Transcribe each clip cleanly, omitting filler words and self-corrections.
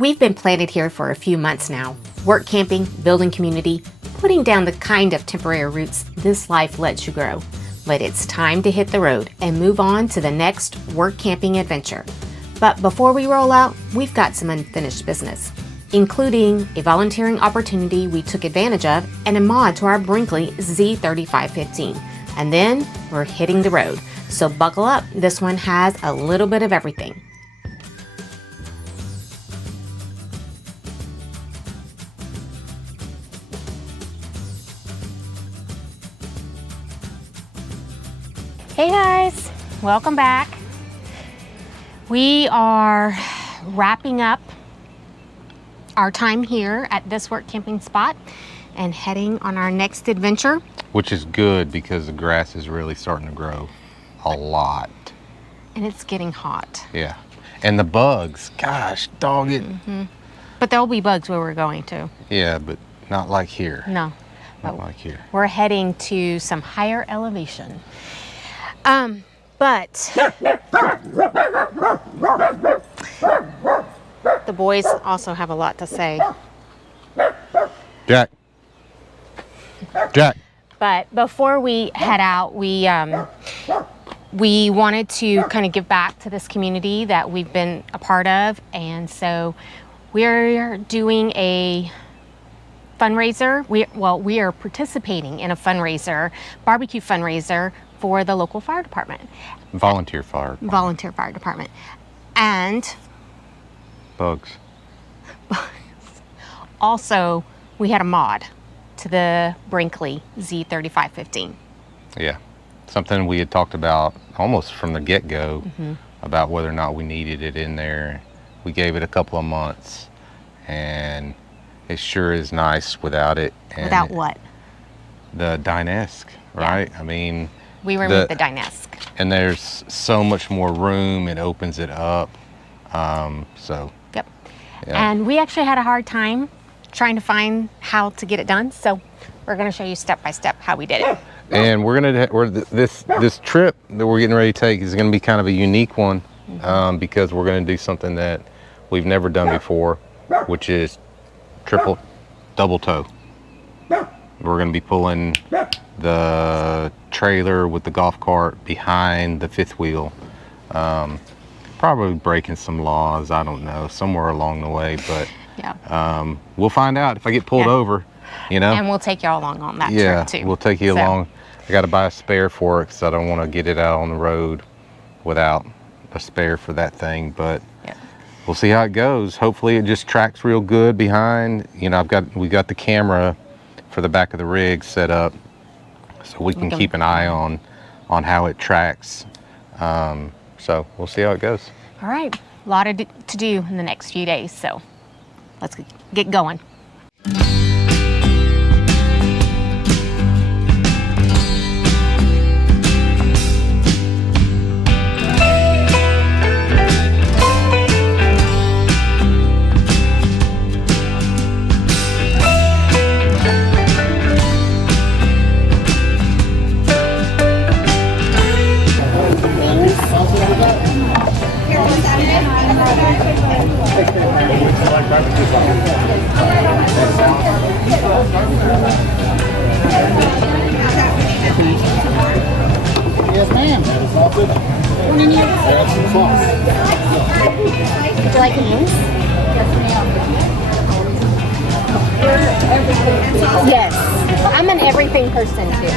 We've been planted here for a few months now, work camping, building community, putting down the kind of temporary roots this life lets you grow. But it's time to hit the road and move on to the next work camping adventure. But before we roll out, we've got some unfinished business, including a volunteering opportunity we took advantage of and a mod to our Brinkley Z3515. And then we're hitting the road. So buckle up, this one has a little bit of everything. Hey guys, welcome back. We are wrapping up our time here at this work camping spot and heading on our next adventure. Which is good because the grass is really starting to grow a lot. And it's getting hot. Yeah. And the bugs, gosh, dog it. But there'll be bugs where we're going to. Yeah, but not like here. No. Not like here. We're heading to some higher elevation. But the boys also have a lot to say. Jack. Jack. But before we head out, we wanted to kind of give back to this community that we've been a part of. And so we're doing a fundraiser. We are participating in a fundraiser, barbecue fundraiser for the local fire department. Volunteer fire department. Volunteer fire department. And bugs. Also, we had a mod to the Brinkley Z3515. Yeah, something we had talked about almost from the get-go about whether or not we needed it in there. We gave it a couple of months and it sure is nice without it. And without what? The dinesk, right? Yeah. I mean, we removed the dinesk. And there's so much more room, it opens it up. Yep. Yeah. And we actually had a hard time trying to find how to get it done. So we're gonna show you step by step how we did it. And this trip that we're getting ready to take is gonna be kind of a unique one because we're gonna do something that we've never done before, which is double tow. We're gonna be pulling the trailer with the golf cart behind the fifth wheel. Probably breaking some laws, I don't know, somewhere along the way, but yeah. We'll find out if I get pulled over, you know. And we'll take y'all along on that trip too. Yeah, we'll take you along. I gotta buy a spare for it because I don't wanna get it out on the road without a spare for that thing, but we'll see how it goes. Hopefully it just tracks real good behind. You know, we got the camera for the back of the rig set up so we can keep an eye on how it tracks. So we'll see how it goes. All right, a lot to do in the next few days, so let's get going. Yes, ma'am. Would you like a mousse? Yes, I'm an everything person too.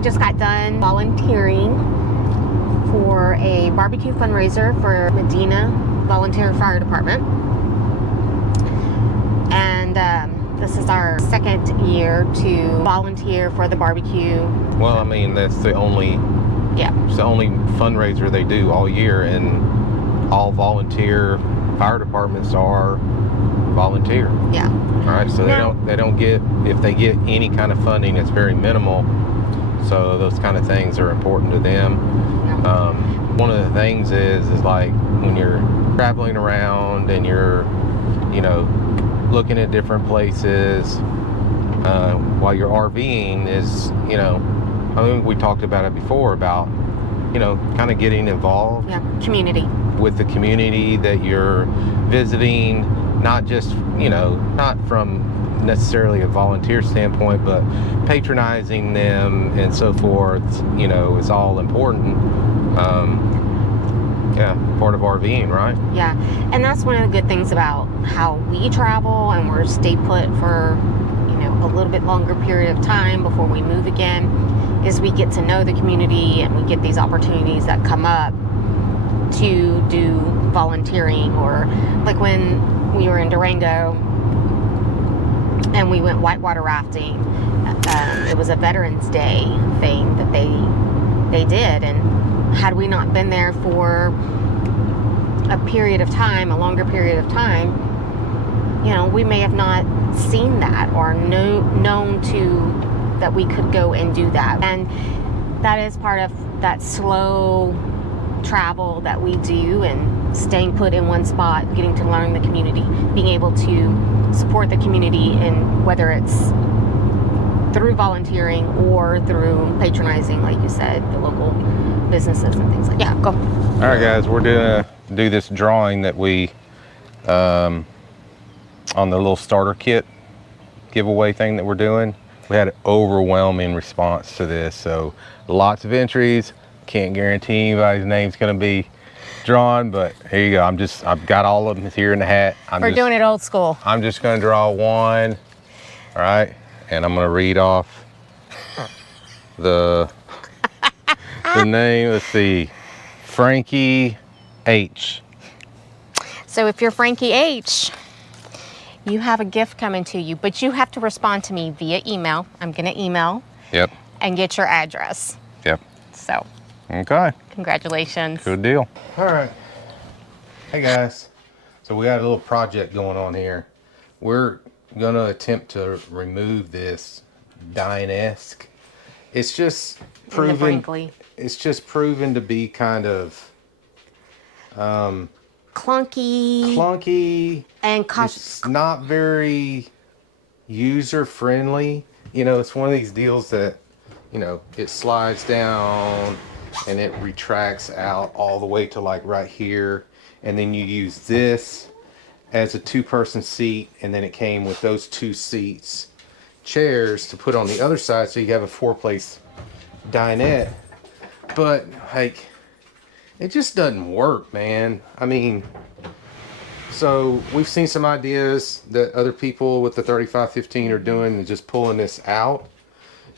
we just got done volunteering for a barbecue fundraiser for Medina Volunteer Fire Department. And this is our second year to volunteer for the barbecue. Well, I mean, that's the only fundraiser they do all year, and all volunteer fire departments are volunteer. Yeah. All right, so they don't get, if they get any kind of funding, it's very minimal. So those kind of things are important to them. Yeah. One of the things is like when you're traveling around and you're, you know, looking at different places while you're RVing is, you know, I think we talked about it before about, you know, kind of getting involved. Yeah, community. With the community that you're visiting, not just, you know, not from necessarily a volunteer standpoint, but patronizing them and so forth, you know, is all important. Yeah, part of RVing, right? Yeah, and that's one of the good things about how we travel, and we're stay put for, you know, a little bit longer period of time before we move again, is we get to know the community, and we get these opportunities that come up to do volunteering. Or like when we were in Durango and we went whitewater rafting, it was a Veterans Day thing that they did, and had we not been there for a period of time, a longer period of time, you know, we may have not seen that or known to that we could go and do that. And that is part of that slow travel that we do, and staying put in one spot, getting to learn the community, being able to support the community, and whether it's through volunteering or through patronizing, like you said, the local businesses and things like that. Yeah, go. All right, guys, we're gonna do this drawing that we on the little starter kit giveaway thing that we're doing. We had an overwhelming response to this, so lots of entries. Can't guarantee anybody's name's gonna be drawn, but here you go. I've got all of them here in the hat. We're doing it old school. I'm just gonna draw one, all right? And I'm gonna read off the name. Let's see, Frankie H. So if you're Frankie H, you have a gift coming to you, but you have to respond to me via email. I'm gonna email. Yep. And get your address. Yep. So. Okay. Congratulations. Good deal. All right. Hey guys. So we got a little project going on here. We're gonna attempt to remove this dinesk. It's just proven. It's just proven to be kind of clunky, and it's not very user friendly. You know, it's one of these deals that, you know, it slides down and it retracts out all the way to like right here, and then you use this as a two-person seat, and then it came with those two chairs to put on the other side, so you have a four-place dinette. But like, it just doesn't work, man. I mean, so we've seen some ideas that other people with the 3515 are doing, and just pulling this out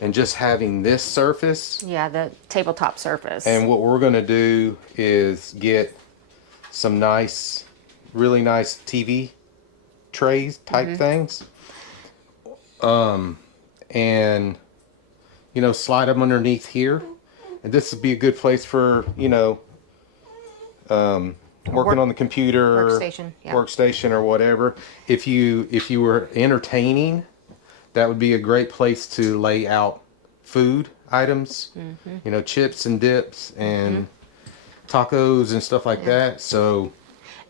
and just having this surface. Yeah, the tabletop surface. And what we're gonna do is get some nice, really nice TV trays type things. And, you know, slide them underneath here. And this would be a good place for, you know, working on the computer, workstation or whatever. If you were entertaining, that would be a great place to lay out food items, you know, chips and dips and tacos and stuff like that. So,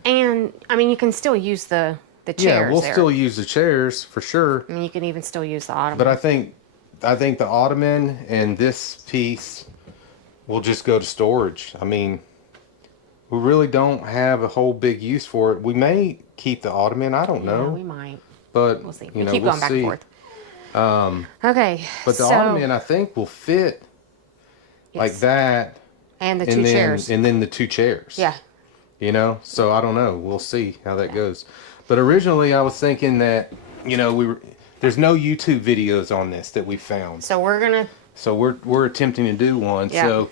and I mean, you can still use the chairs. Yeah, we'll still use the chairs for sure. I mean, you can even still use the ottoman. But I think the ottoman and this piece will just go to storage. I mean, we really don't have a whole big use for it. We may keep the ottoman. I don't know. Yeah, we might. But we'll see. You know, keep going back and forth. Okay. But the ottoman, I think, will fit like that. And the two chairs. And then the two chairs. Yeah. You know, so I don't know. We'll see how that goes. But originally, I was thinking that, you know, there's no YouTube videos on this that we found. So we're gonna So we're attempting to do one. Yeah. So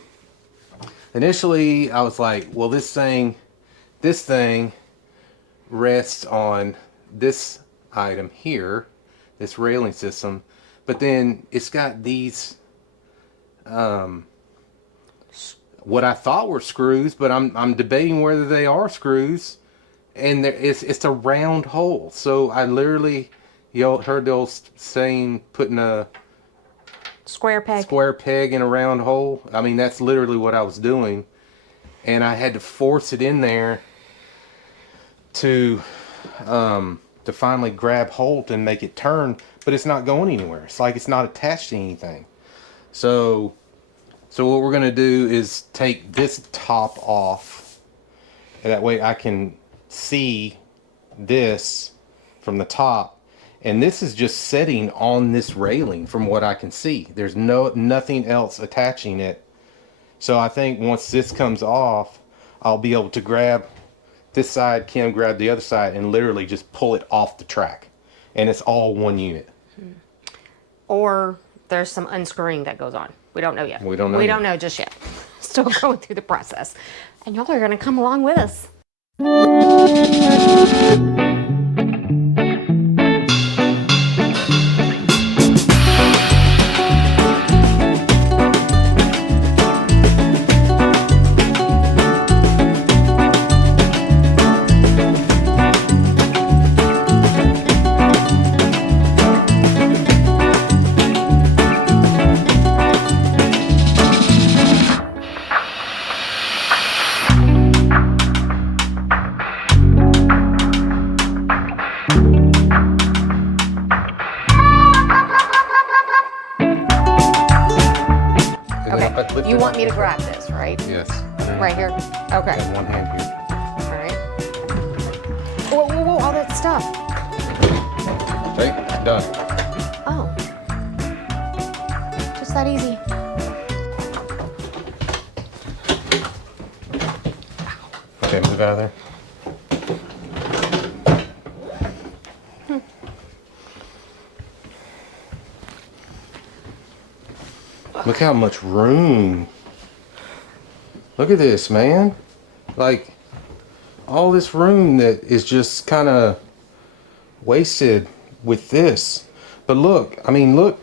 initially I was like, well, this thing rests on this item here, this railing system, but then it's got these what I thought were screws, but I'm debating whether they are screws, and it's a round hole. So I literally, y'all heard the old saying, putting a Square peg in a round hole. I mean, that's literally what I was doing, and I had to force it in there to finally grab hold and make it turn, but it's not going anywhere. It's like it's not attached to anything. So what we're gonna do is take this top off, and that way I can see this from the top, and this is just sitting on this railing from what I can see. There's nothing else attaching it. So I think once this comes off, I'll be able to grab this side, Kim grab the other side, and literally just pull it off the track, and it's all one unit. Or there's some unscrewing that goes on. We don't know yet. We don't know We yet. don't know just yet. Still going through the process. And y'all are going to come along with us. Okay, you want me to grab this, right? Yes. Right here? Okay. Got one hand here. All right. Whoa, whoa, whoa, all that stuff. Okay, done. Oh. Just that easy. Okay, move out of there. Look how much room. Look at this, man. Like, all this room that is just kind of wasted with this. But look, I mean, look.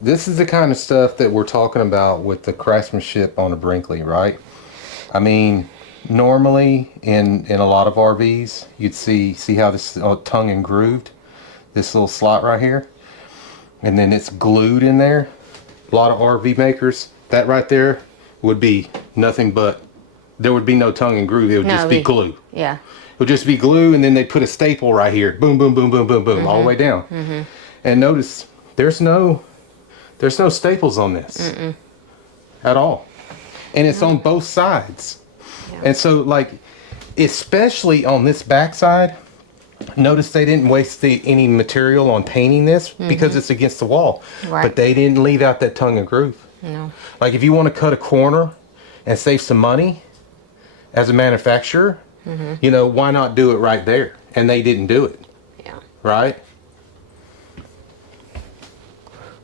This is the kind of stuff that we're talking about with the craftsmanship on a Brinkley, right? I mean, normally in a lot of RVs, you'd see how this is tongue and grooved. This little slot right here. And then it's glued in there. A lot of RV makers, that right there would be nothing but, there would be no tongue and groove. It would just be glue. Yeah. It would just be glue, and then they put a staple right here. Boom, boom, boom, boom, boom, boom, all the way down. And notice, there's no staples on this at all. And it's on both sides. Yeah. And so, like, especially on this back side, notice they didn't waste any material on painting this because it's against the wall. Right. But they didn't leave out that tongue and groove. No. Like, if you want to cut a corner and save some money as a manufacturer, you know, why not do it right there? And they didn't do it. Yeah. Right?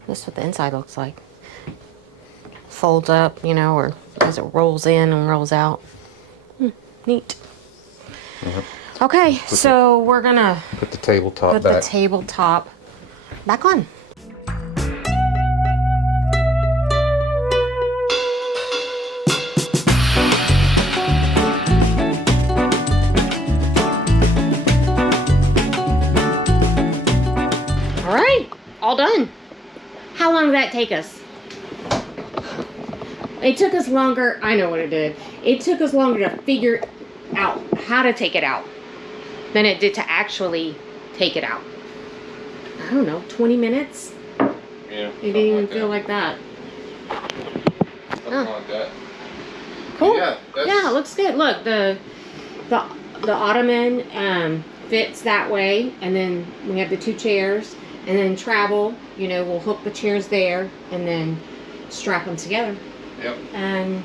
This is what the inside looks like. Folds up, you know, or as it rolls in and rolls out. Neat. Okay, so we're gonna put the tabletop put back. the tabletop back on. All right, all done. How long did that take us? It took us longer. I know what it did. It took us longer to figure out how to take it out than it did to actually take it out. I don't know, 20 minutes? Yeah. It didn't even feel like that. Something like that. Cool. Yeah, Yeah, it looks good. Look, the ottoman fits that way, and then we have the two chairs, and then travel, you know, we'll hook the chairs there and then strap them together. Yep. And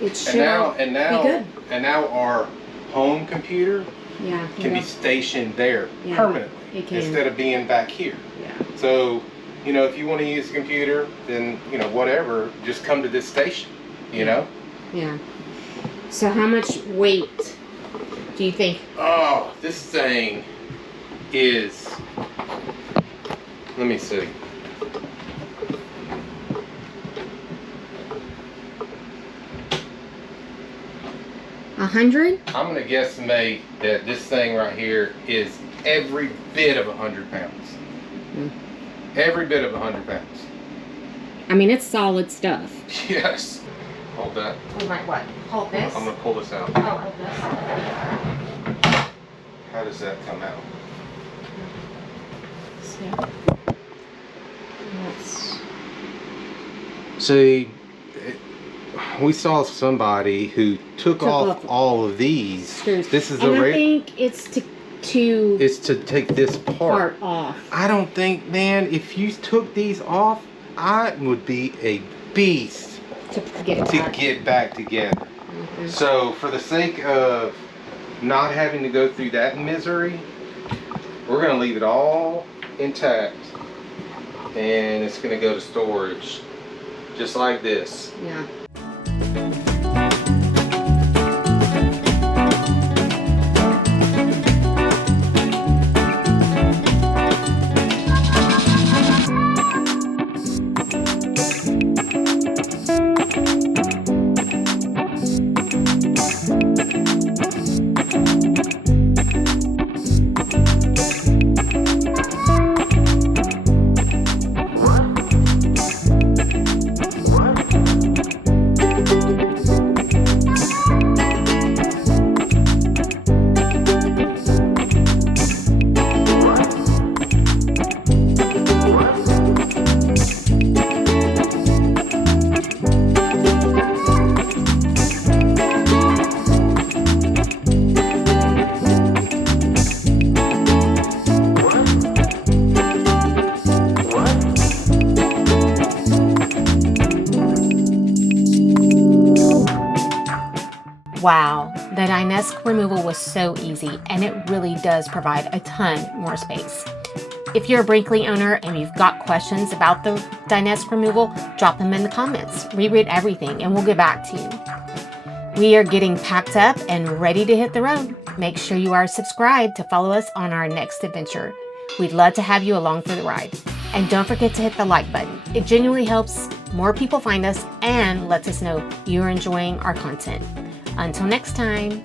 it should And now be good. And now our home computer can be stationed there permanently it can. instead of being back here. Yeah. So you know, if you want to use the computer, then, you know, whatever, just come to this station, you know? Yeah. So how much weight do you think? Oh, this thing is, let me see. $100? I'm gonna guesstimate that this thing right here is every bit of 100 pounds. Every bit of 100 pounds. I mean, it's solid stuff. Yes. Hold that. Hold my what? Hold this? I'm gonna pull this out. Oh, hold this. How does that come out? So, let's... See, we saw somebody who took off off all of these screws. This is and a I think it's to it's to take this part off. I don't think, man, if you took these off, I would be a beast To get back together. So for the sake of not having to go through that misery, we're gonna leave it all intact, and it's gonna go to storage just like this. Yeah. Wow, the dinesk removal was so easy, and it really does provide a ton more space. If you're a Brinkley owner and you've got questions about the dinesk removal, drop them in the comments. We read everything and we'll get back to you. We are getting packed up and ready to hit the road. Make sure you are subscribed to follow us on our next adventure. We'd love to have you along for the ride. And don't forget to hit the like button. It genuinely helps more people find us and lets us know you're enjoying our content. Until next time.